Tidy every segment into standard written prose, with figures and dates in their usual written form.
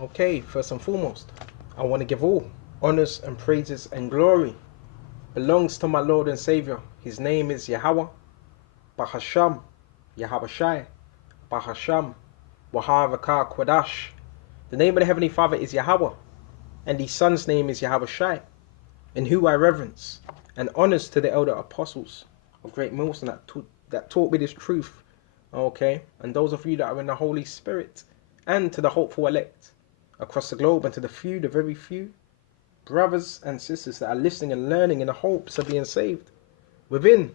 Okay, first and foremost, I want to give all honors and praises and glory belongs to my Lord and Savior. His name is Yahweh, Bahasham, Yahabashai, Bahasham, Waharakah Kwadash. The name of the Heavenly Father is Yahweh, and His Son's name is Yahabashai, in who I reverence, and honors to the elder apostles of Great Millstone that taught me this truth. Okay, and those of you that are in the Holy Spirit, and to the hopeful elect across the globe, and to the very few brothers and sisters that are listening and learning in the hopes of being saved within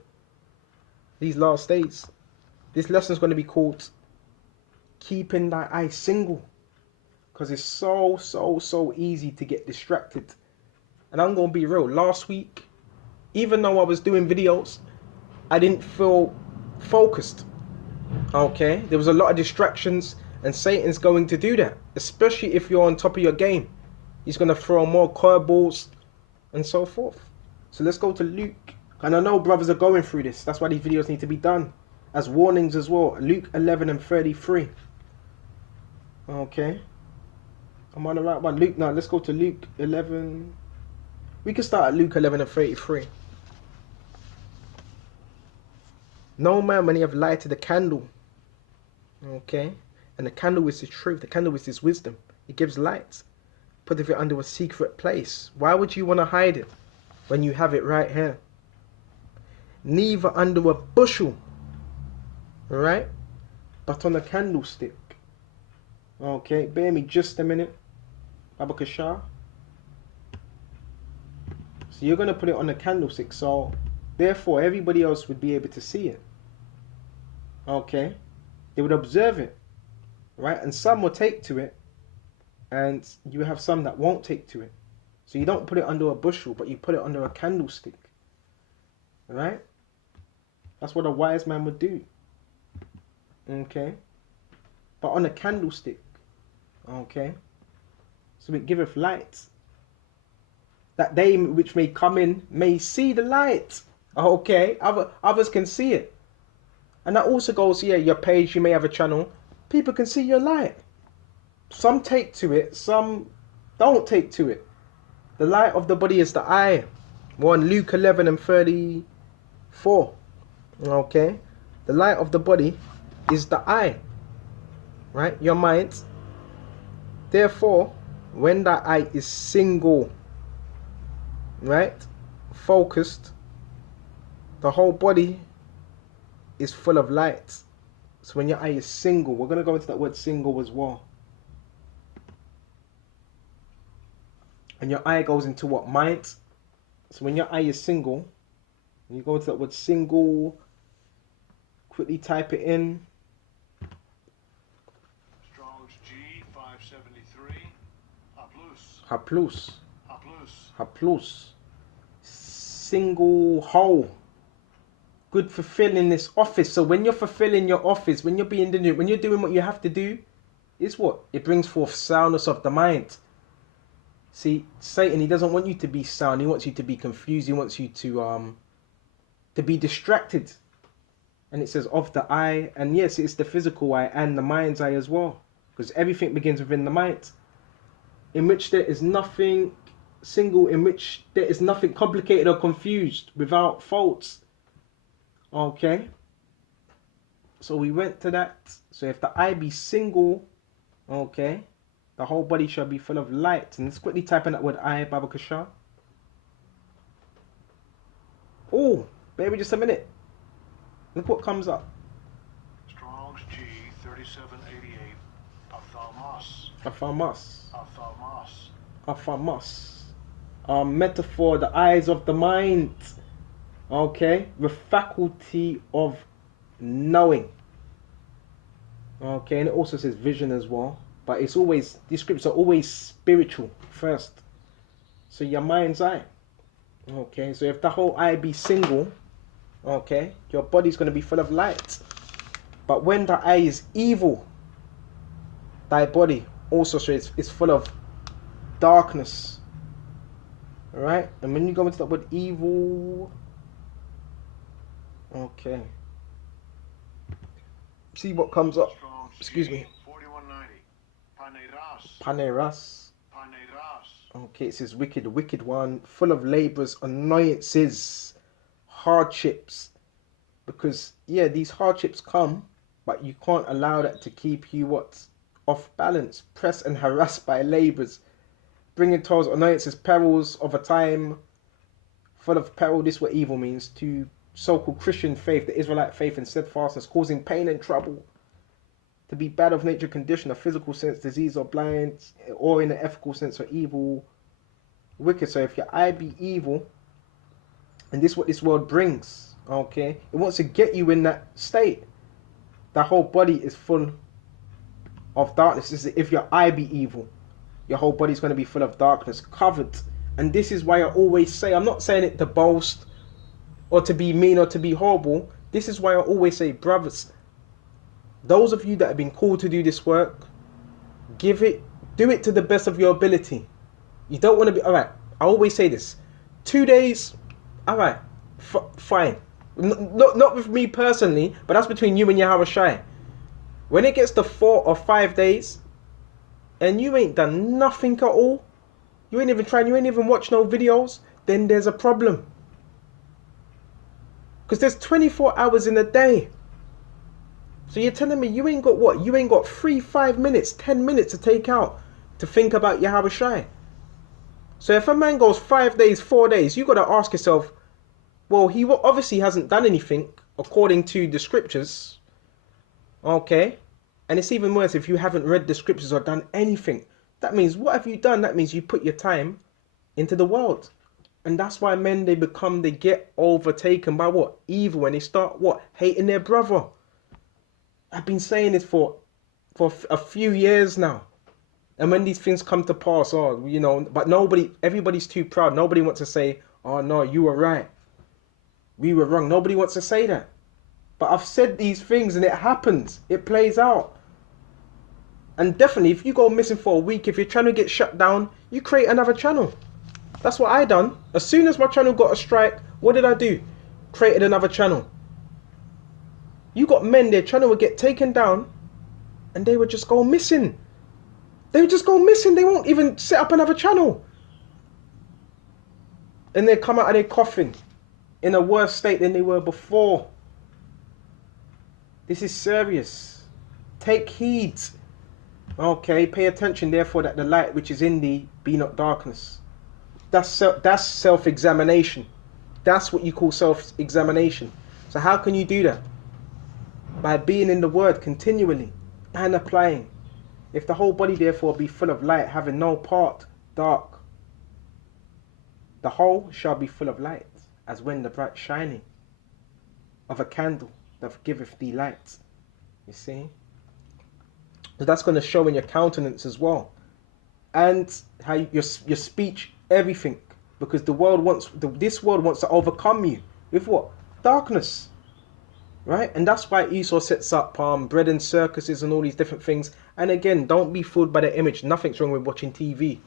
these last days. This lesson is going to be called Keeping Thy Eye Single, because it's so easy to get distracted. And I'm going to be real, last week, even though I was doing videos, I didn't feel focused. Okay, there was a lot of distractions, and Satan's going to do that, especially if you're on top of your game. He's going to throw more curveballs and so forth. So let's go to Luke. And I know brothers are going through this. That's why these videos need to be done as warnings as well. Luke 11 and 33. Okay. I'm on the right one. Luke, now let's go to Luke 11. We can start at Luke 11 and 33. No man, when he have lighted a candle, okay, and the candle is the truth, the candle is his wisdom, it gives light, putteth it under a secret place. Why would you want to hide it when you have it right here? Neither under a bushel, right, but on a candlestick. Okay, bear me just a minute, Abakashah. So you're going to put it on a candlestick, so therefore everybody else would be able to see it. Okay, they would observe it, right? And some will take to it, and you have some that won't take to it. So you don't put it under a bushel, but you put it under a candlestick, right? That's what a wise man would do. Okay, but on a candlestick. Okay, so it giveth light, that they which may come in may see the light. Okay, others can see it. And that also goes, yeah, your page, you may have a channel, people can see your light. Some take to it, some don't take to it. The light of the body is the eye. 1 Luke 11 and 34. Okay, the light of the body is the eye, right? Your mind. Therefore, when that eye is single, right, focused, the whole body is full of light. So when your eye is single, we're going to go into that word single as well. And your eye goes into what? Mind. So when your eye is single, you go into that word single, quickly type it in. Strong's G 573. Haplus. Haplus. Haplus. Single whole. Good fulfilling this office. So when you're fulfilling your office, when you're when you're doing what you have to do, it's what? It brings forth soundness of the mind. See, Satan, he doesn't want you to be sound. He wants you to be confused. He wants you to be distracted. And it says of the eye, and yes, it's the physical eye and the mind's eye as well, because everything begins within the mind, in which there is nothing single, in which there is nothing complicated or confused, without faults. Okay, so we went to that. So if the eye be single, okay, the whole body shall be full of light. And let's quickly type in that word eye, Baba Kasha. Oh, baby, just a minute. Look what comes up. Strong's G 3788. Ophthalmos. Aphamas. Aphamas. Metaphor, the eyes of the mind. Okay, the faculty of knowing. Okay, and it also says vision as well. But it's always, these scripts are always spiritual first. So your mind's eye. Okay, so if the whole eye be single, okay, your body's going to be full of light. But when the eye is evil, thy body also is full of darkness. Alright, and when you go into that word evil, okay, see what comes up. Strong's Excuse G me. 4190. Paneras. Paneras. Paneras. Okay, it says wicked, wicked one, full of labours, annoyances, hardships. Because, yeah, these hardships come, but you can't allow that to keep you what? Off balance, pressed and harassed by labours, bringing toils, annoyances, perils of a time full of peril. This is what evil means to so-called Christian faith, the Israelite faith and steadfastness, causing pain and trouble, to be bad of nature, condition, a physical sense, disease or blind, or in an ethical sense, or evil, wicked. So if your eye be evil, and this is what this world brings, okay, it wants to get you in that state. The whole body is full of darkness. This is if your eye be evil, your whole body is going to be full of darkness, covered. And this is why I always say, I'm not saying it to boast or to be mean or to be horrible. This is why I always say, brothers, those of you that have been called to do this work, do it to the best of your ability. You don't want to be, all right, I always say this, 2 days, all right, fine. Not with me personally, but that's between you and Yahweh Shai. When it gets to 4 or 5 days, and you ain't done nothing at all, you ain't even trying, you ain't even watched no videos, then there's a problem. Because there's 24 hours in a day. So you're telling me you ain't got what? You ain't got 3, 5 minutes, 10 minutes to take out to think about Yahweh Shai. So if a man goes 5 days, 4 days, you got to ask yourself, well, he obviously hasn't done anything according to the scriptures. Okay? And it's even worse if you haven't read the scriptures or done anything. That means, what have you done? That means you put your time into the world. And that's why men, they get overtaken by what? Evil. And they start what? Hating their brother. I've been saying this for a few years now. And when these things come to pass, you know, but everybody's too proud. Nobody wants to say, oh no, you were right, we were wrong. Nobody wants to say that. But I've said these things and it happens. It plays out. And definitely, if you go missing for a week, if your channel gets shut down, you create another channel. That's what I done. As soon as my channel got a strike, what did I do? Created another channel. You got men, their channel would get taken down and they would just go missing. They would just go missing. They won't even set up another channel. And they come out of their coffin in a worse state than they were before. This is serious. Take heed. Okay, pay attention therefore that the light which is in thee be not darkness. That's self-examination. That's what you call self-examination. So how can you do that? By being in the word continually and applying. If the whole body therefore be full of light, having no part dark, the whole shall be full of light, as when the bright shining of a candle that giveth thee light. You see? So that's going to show in your countenance as well. And how your speech, everything. Because this world wants to overcome you. With what? Darkness. Right? And that's why Esau sets up bread and circuses and all these different things. And again, don't be fooled by the image. Nothing's wrong with watching TV.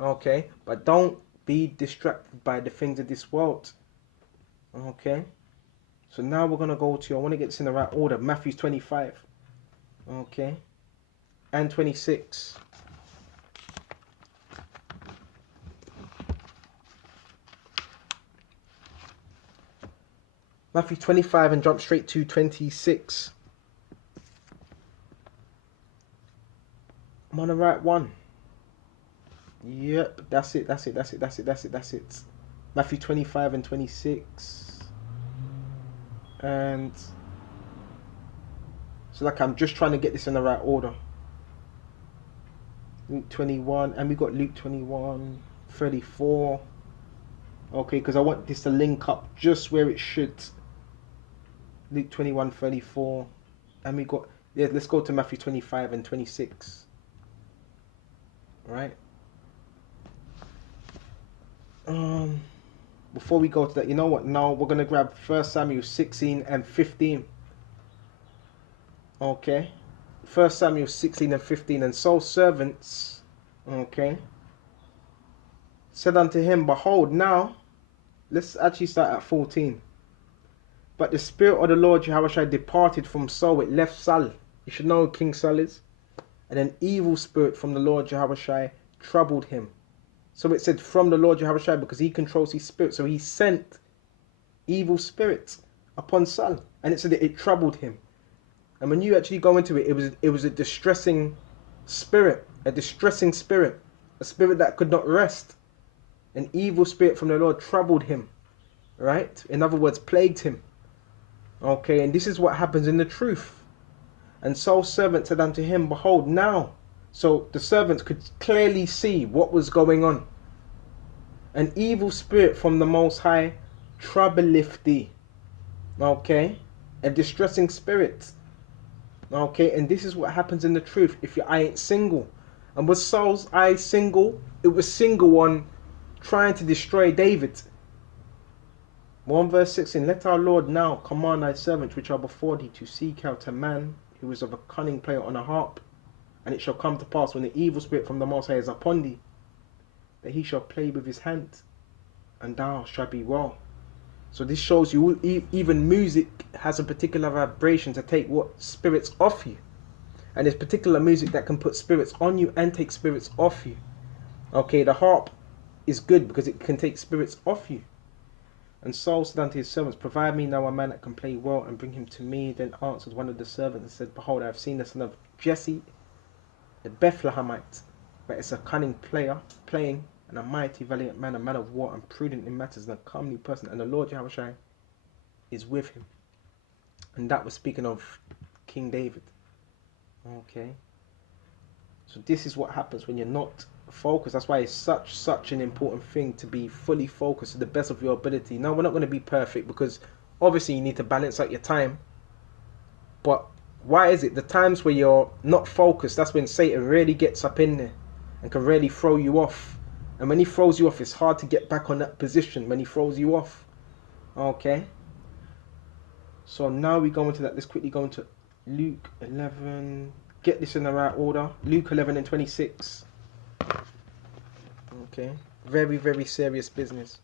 Okay? But don't be distracted by the things of this world. Okay? So now we're going to go to, I want to get this in the right order, Matthew 25. Okay? And 26. Matthew 25 and jump straight to 26. I'm on the right one. Yep, that's it. Matthew 25 and 26. And so like I'm just trying to get this in the right order. Luke 21, and we got Luke 21, 34. Okay, because I want this to link up just where it should. Luke 21, 34. And we got, yeah, let's go to Matthew 25 and 26. Right? Before we go to that, you know what? Now we're going to grab 1 Samuel 16 and 15. Okay? 1 Samuel 16 and 15. And so servants, okay, said unto him, behold, now, let's actually start at 14. But the Spirit of the Lord Jehovah departed from Saul. It left Saul. You should know who King Saul is. And an evil spirit from the Lord Yahushua troubled him. So it said from the Lord Yahushua because he controls his spirit. So he sent evil spirits upon Saul. And it said that it troubled him. And when you actually go into it, it was a distressing spirit. A distressing spirit. A spirit that could not rest. An evil spirit from the Lord troubled him. Right? In other words, plagued him. Okay, and this is what happens in the truth. And Saul's servant said unto him, behold, now. So the servants could clearly see what was going on. An evil spirit from the Most High troubleth thee. Okay, a distressing spirit. Okay, and this is what happens in the truth if your eye ain't single. And was Saul's eye single? It was single on trying to destroy David. 1 verse 16, let our Lord now command thy servants which are before thee to seek out a man who is of a cunning player on a harp. And it shall come to pass when the evil spirit from the Most High is upon thee, that he shall play with his hand, and thou shalt be well. So this shows you even music has a particular vibration to take what spirits off you. And there's particular music that can put spirits on you and take spirits off you. Okay, the harp is good because it can take spirits off you. And Saul said unto his servants, provide me now a man that can play well, and bring him to me. Then answered one of the servants and said, behold, I have seen the son of Jesse, the Bethlehemite, but it's a cunning player, playing, and a mighty valiant man, a man of war, and prudent in matters, and a comely person, and the Lord Yahushua is with him. And that was speaking of King David. Okay. So this is what happens when you're not focused. That's why it's such an important thing to be fully focused to the best of your ability. Now, we're not going to be perfect because obviously you need to balance out your time. But why is it the times where you're not focused, that's when Satan really gets up in there and can really throw you off. And when he throws you off, it's hard to get back on that position when he throws you off. Okay. So now we go into that. Let's quickly go into Luke 11. Get this in the right order. Luke 11 and 26. Okay. Very, very serious business.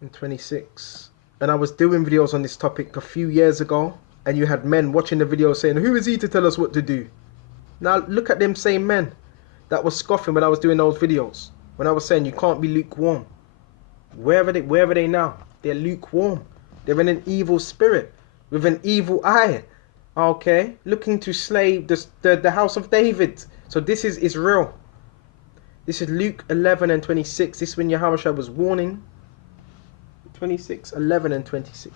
And 26. And I was doing videos on this topic a few years ago. And you had men watching the video saying, who is he to tell us what to do? Now look at them same men that was scoffing when I was doing those videos. When I was saying you can't be lukewarm. Where are they now? They're lukewarm. They're in an evil spirit. With an evil eye. Okay. Looking to slay the house of David. So this is real. This is Luke 11 and 26. This is when Yahushua was warning. 26, 11 and 26.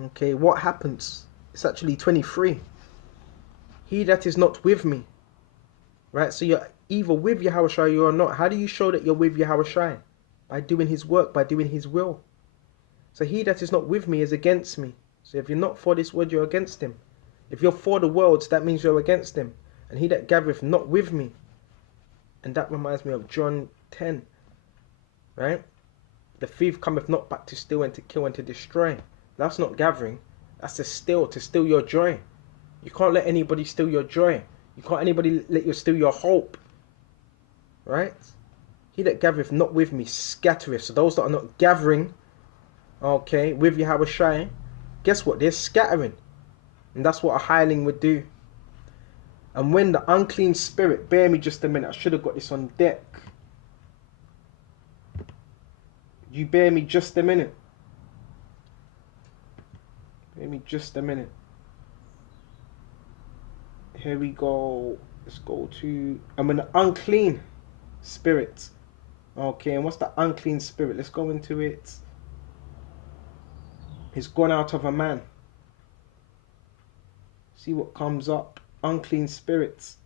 Okay, what happens? It's actually 23. He that is not with me. Right, so you're either with Yahushua or you're not. How do you show that you're with Yahushua? By doing his work, by doing his will. So he that is not with me is against me. So if you're not for this word, you're against him. If you're for the world, that means you're against him. And he that gathereth not with me. And that reminds me of John 10. Right? The thief cometh not but to steal and to kill and to destroy. That's not gathering. That's to steal your joy. You can't let anybody steal your joy. You can't anybody let you steal your hope. Right? He that gathereth not with me scattereth. So those that are not gathering, okay, with Yahushua, guess what? They're scattering. And that's what a hireling would do. And when the unclean spirit, bear me just a minute, I should have got this on deck. You bear me just a minute. Bear me just a minute. Here we go. Let's go to, I'm an unclean spirit. Okay, and what's the unclean spirit? Let's go into it. It's gone out of a man. See what comes up. Unclean spirits.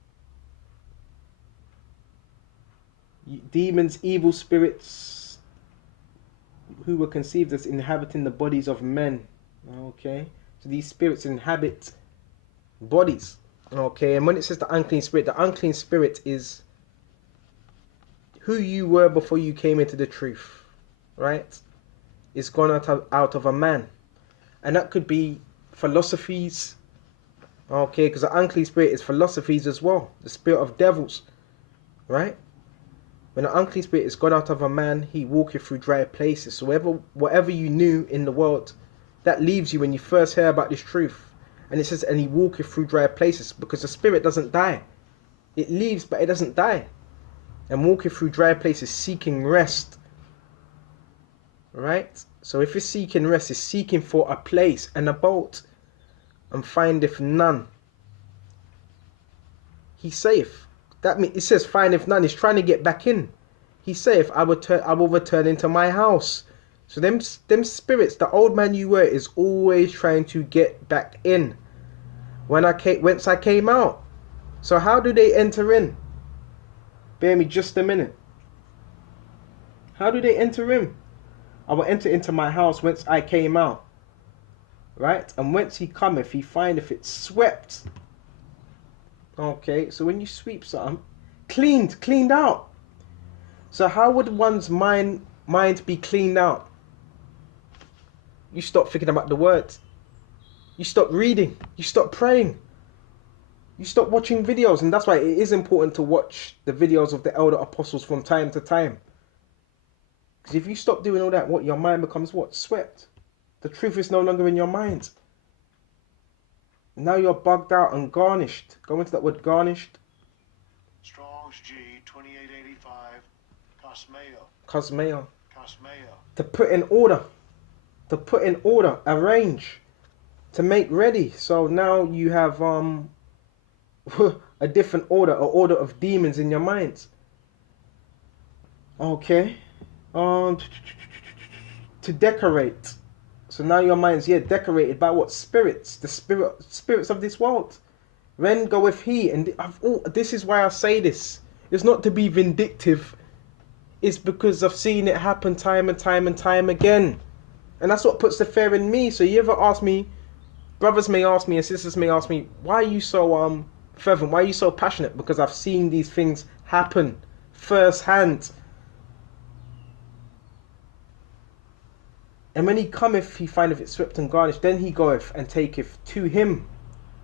Demons, evil spirits who were conceived as inhabiting the bodies of men. Okay, so these spirits inhabit bodies. Okay, and when it says the unclean spirit is who you were before you came into the truth, right? It's gone out of a man. And that could be philosophies. Okay, because the unclean spirit is philosophies as well. The spirit of devils, right? When the unclean spirit is gone out of a man, he walketh through dry places. So whatever you knew in the world, That leaves you when you first hear about this truth. And it says, and he walketh through dry places, because the spirit doesn't die. It leaves, but it doesn't die. And walketh through dry places, seeking rest. Right? So if it's seeking rest, it's seeking for a place and a boat, and findeth none. He saith, that means it says findeth none. He's trying to get back in. He saith, I will return into my house. So them spirits, the old man you were, is always trying to get back in. Whence I came out. So how do they enter in? Bear me just a minute. How do they enter in? I will enter into my house whence I came out. Right? And whence he cometh, he findeth it swept. Okay, so when you sweep something, cleaned out. So how would one's mind be cleaned out? You stop thinking about the words. You stop reading. You stop praying. You stop watching videos. And that's why it is important to watch the videos of the elder apostles from time to time. Because if you stop doing all that, what, your mind becomes what? Swept. The truth is no longer in your mind. Now you're bugged out and garnished. Go into that word garnished. Strong's G 2885. Cosmeo. Cosmeo. Cosmeo. To put in order. To put in order. Arrange. To make ready. So now you have a different order. An order of demons in your mind. Okay. To decorate. So now your mind's decorated by what? Spirits. The spirits of this world. When goeth he? And this is why I say this. It's not to be vindictive. It's because I've seen it happen time and time and time again. And that's what puts the fear in me. So you ever ask me, brothers may ask me and sisters may ask me, why are you so fervent? Why are you so passionate? Because I've seen these things happen firsthand. And when he cometh, he findeth it swept and garnished. Then he goeth and taketh to him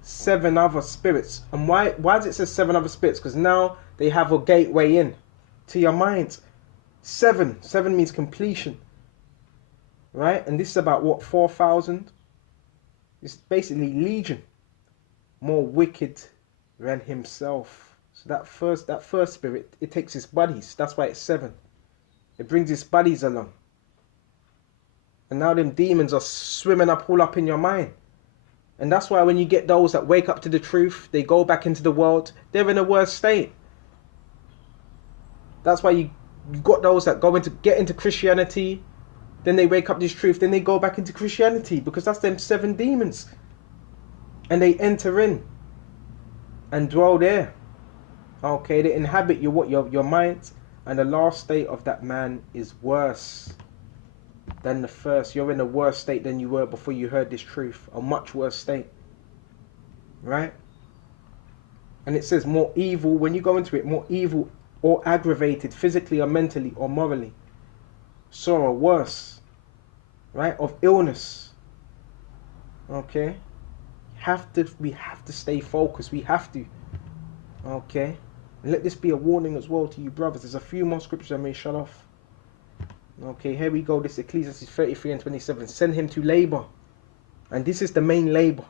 7 other spirits. And why does it say 7 other spirits? Because now they have a gateway in to your mind. 7 means completion. Right? And this is about what? 4,000? It's basically legion. More wicked than himself. So that first spirit, it takes his buddies. That's why it's 7. It brings his buddies along. And now them demons are swimming all up in your mind. And that's why when you get those that wake up to the truth, they go back into the world, they're in a worse state. That's why you got those that get into Christianity, then they wake up to this truth, then they go back into Christianity, because that's them 7 demons. And they enter in and dwell there. Okay, they inhabit your mind. And the last state of that man is worse than the first. You're in a worse state than you were before you heard this truth. A much worse state. Right? And it says more evil, when you go into it, more evil or aggravated, physically or mentally or morally. Sorrow, worse. Right? Of illness. Okay? We have to stay focused. We have to. Okay? And let this be a warning as well to you brothers. There's a few more scriptures I may shut off. Okay, here we go. This is Ecclesiastes 33 and 27. Send him to labor. And this is the main labor.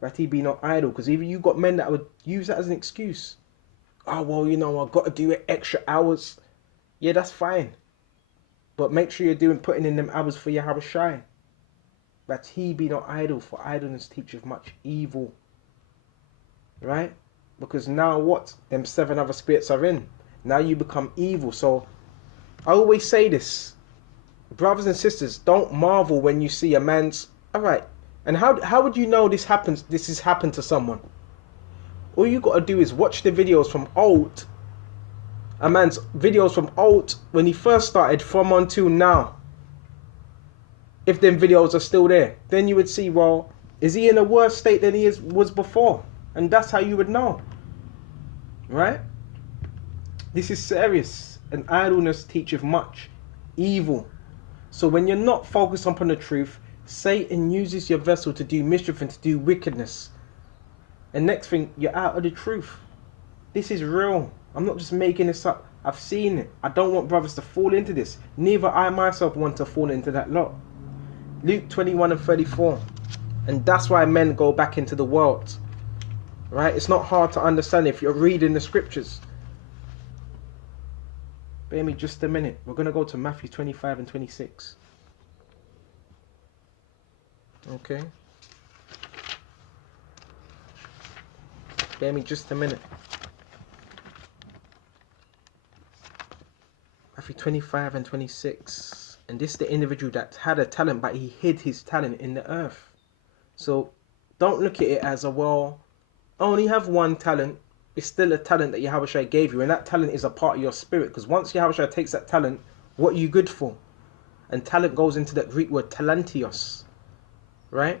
That he be not idle. Because even you got men that would use that as an excuse. Oh, well, I've got to do it extra hours. Yeah, that's fine. But make sure you're putting in them hours for Yahweh Shai. That he be not idle, for idleness teacheth much evil. Right? Because now what? Them 7 other spirits are in. Now you become evil. So I always say this, brothers and sisters, don't marvel when you see a man's, alright, and how would you know this has happened to someone? All you got to do is watch the videos from old, a man's videos from old, when he first started, from until now. If them videos are still there, then you would see, well, is he in a worse state than he was before? And that's how you would know. Right? This is serious. And idleness teacheth much evil. So when you're not focused upon the truth, Satan uses your vessel to do mischief and to do wickedness. And next thing, you're out of the truth. This is real. I'm not just making this up. I've seen it. I don't want brothers to fall into this. Neither I myself want to fall into that lot. Luke 21 and 34. And that's why men go back into the world. Right? It's not hard to understand if you're reading the scriptures. Bear me just a minute. We're going to go to Matthew 25 and 26. Okay. Bear me just a minute. Matthew 25 and 26. And this is the individual that had a talent, but he hid his talent in the earth. So don't look at it as a, well, I only have one talent. It's still a talent that Yahushua gave you. And that talent is a part of your spirit. Because once Yahushua takes that talent, what are you good for? And talent goes into that Greek word talantios. Right?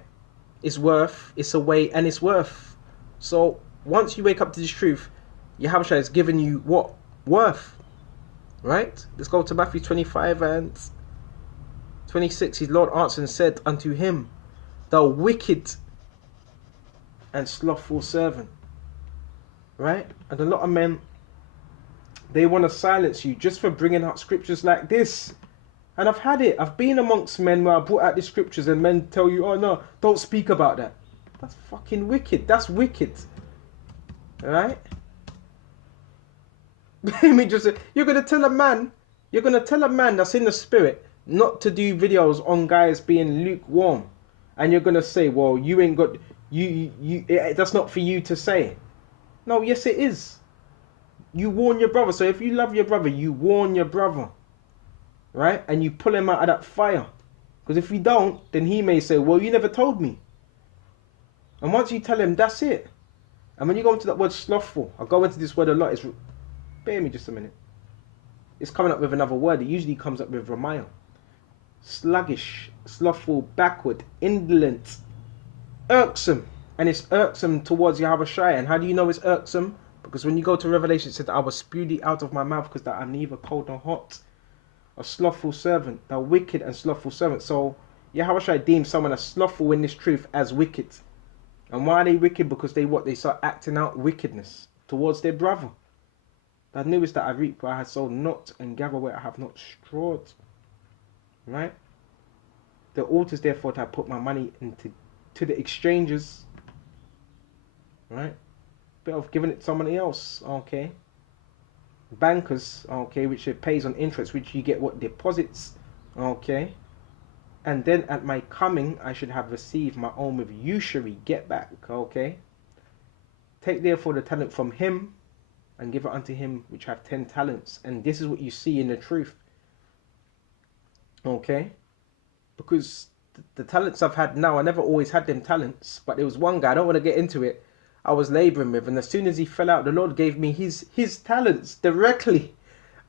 It's worth, it's a way, and it's worth. So once you wake up to this truth, Yahushua has given you what? Worth. Right? Let's go to Matthew 25 and 26. His Lord answered and said unto him, thou wicked and slothful servant. Right? And a lot of men, they want to silence you just for bringing out scriptures like this. And I've had it. I've been amongst men where I brought out the scriptures and men tell you, oh no, don't speak about that. That's fucking wicked. That's wicked. Alright? You're going to tell a man that's in the spirit not to do videos on guys being lukewarm. And you're going to say, well, you ain't got, that's not for you to say. No, yes it is. You warn your brother. So if you love your brother, you warn your brother. Right? And you pull him out of that fire. Because if you don't, then he may say, well, you never told me. And once you tell him, that's it. And when you go into that word slothful, I'll go into this word a lot. Bear me just a minute. It's coming up with another word. It usually comes up with Ramaya. Sluggish, slothful, backward, indolent, irksome. And it's irksome towards Yahushua. And how do you know it's irksome? Because when you go to Revelation, it said that I will spew thee out of my mouth because that I'm neither cold nor hot. A slothful servant, the wicked and slothful servant. So Yahushua deems someone as slothful in this truth as wicked. And why are they wicked? Because they start acting out wickedness towards their brother. Thou knewest that I reap where I have sown not, and gather where I have not strawed. Right? The altars therefore that I put my money into the exchanges. Right? Better off giving it to somebody else. Okay. Bankers, okay, which it pays on interest, which you get what deposits, okay. And then at my coming, I should have received my own with usury, get back, okay. Take therefore the talent from him, and give it unto him which have 10 talents. And this is what you see in the truth, okay. Because the talents I've had now, I never always had them talents, but there was one guy, I don't want to get into it, I was laboring with, and as soon as he fell out, the Lord gave me his talents directly.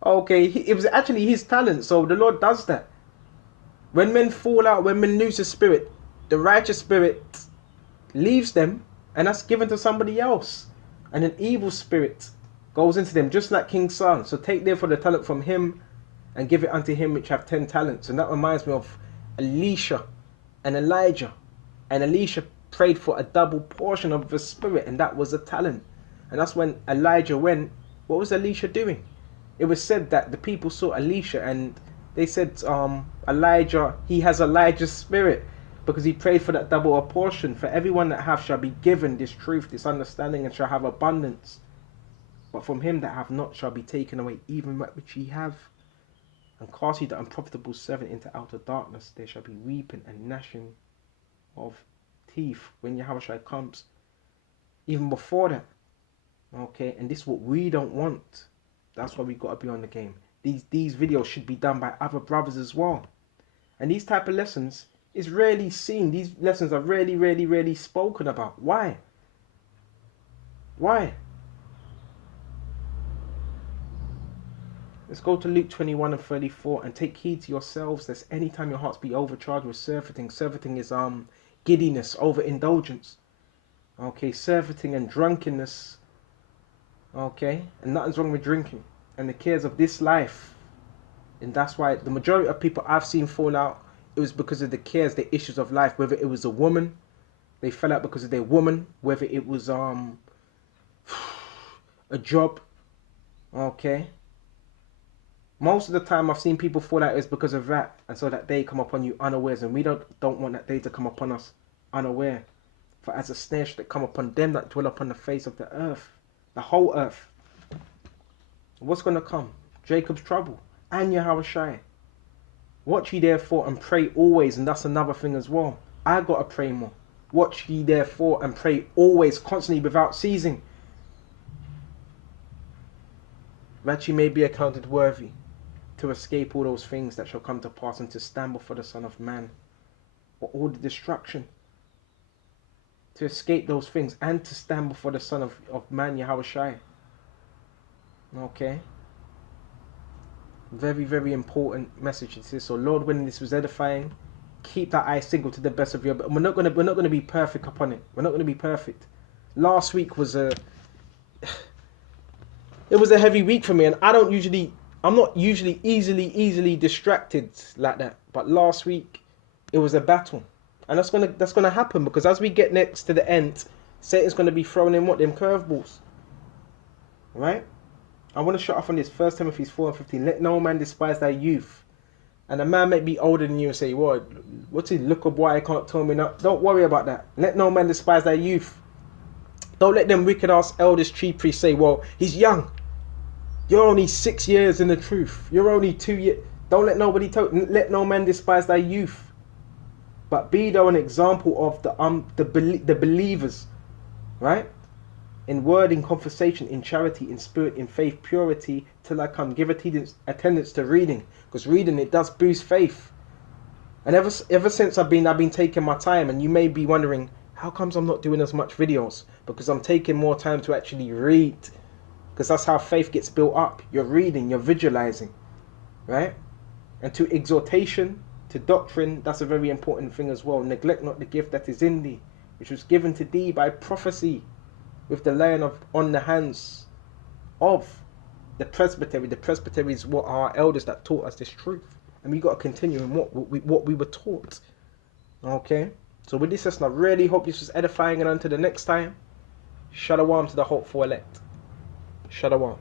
Okay, it was actually his talent. So the Lord does that. When men fall out, when men lose the spirit, the righteous spirit leaves them, and that's given to somebody else. And an evil spirit goes into them, just like King Saul. So take therefore the talent from him, and give it unto him which have 10 talents. And that reminds me of Elisha and Elijah. And Elisha prayed for a double portion of the spirit, and that was a talent. And that's when Elijah went. What was Elisha doing? It was said that the people saw Elisha and they said, Elijah, he has Elijah's spirit, because he prayed for that double portion. For everyone that hath shall be given this truth, this understanding, and shall have abundance. But from him that have not shall be taken away even that which ye have. And cast ye the unprofitable servant into outer darkness. There shall be weeping and gnashing of teeth when Yahushua comes. Even before that. Okay, and this is what we don't want. That's why we got to be on the game. These videos should be done by other brothers as well. And these type of lessons is rarely seen. These lessons are rarely spoken about. Why? Why? Let's go to Luke 21 and 34. And take heed to yourselves, lest any time your hearts be overcharged with surfeiting. Surfeiting is giddiness, overindulgence. Okay, surfeiting and drunkenness. Okay, and nothing's wrong with drinking. And the cares of this life. And that's why the majority of people I've seen fall out, it was because of the cares, the issues of life. Whether it was a woman, they fell out because of their woman. Whether it was a job. Okay. Most of the time I've seen people fall out is because of that, and so that day come upon you unawares, and we don't want that day to come upon us unaware. For as a snare should it come upon them that dwell upon the face of the earth, the whole earth. What's going to come? Jacob's trouble and Yahushua. Watch ye therefore and pray always, and that's another thing as well. I got to pray more. Watch ye therefore and pray always, constantly, without ceasing, that ye may be accounted worthy to escape all those things that shall come to pass, and to stand before the Son of Man, or all the destruction. To escape those things and to stand before the Son of Man, Yahushua. Okay. Very, very important message this is. So Lord, when this was edifying, keep that eye single to the best of your. But we're not gonna be perfect upon it. We're not gonna be perfect. Last week was it was a heavy week for me, and I'm not usually easily distracted like that. But last week, it was a battle, and that's gonna happen, because as we get next to the end, Satan's gonna be throwing in them curveballs, right? I want to shut off on this. 1 Timothy 4:15. Let no man despise thy youth. And a man may be older than you and say, "What? What's it? Look up, why I can't tell me now." Don't worry about that. Let no man despise thy youth. Don't let them wicked ass elders, chief priests say, "Well, he's young. You're only 6 years in the truth. You're only 2 years." Don't let nobody let no man despise thy youth. But be thou an example of the believers, right? In word, in conversation, in charity, in spirit, in faith, purity, till I come. Give attendance to reading, because reading, it does boost faith. And ever since I've been taking my time, and you may be wondering, how comes I'm not doing as much videos? Because I'm taking more time to actually read, because that's how faith gets built up. You're reading, you're visualizing, right? And to exhortation, to doctrine, that's a very important thing as well. Neglect not the gift that is in thee, which was given to thee by prophecy, with the laying on the hands of the presbytery. The presbytery is what our elders that taught us this truth, and we got to continue in what we were taught. Okay, so with this lesson, I really hope this was edifying, and until the next time, shalom to the hopeful elect. Shalom.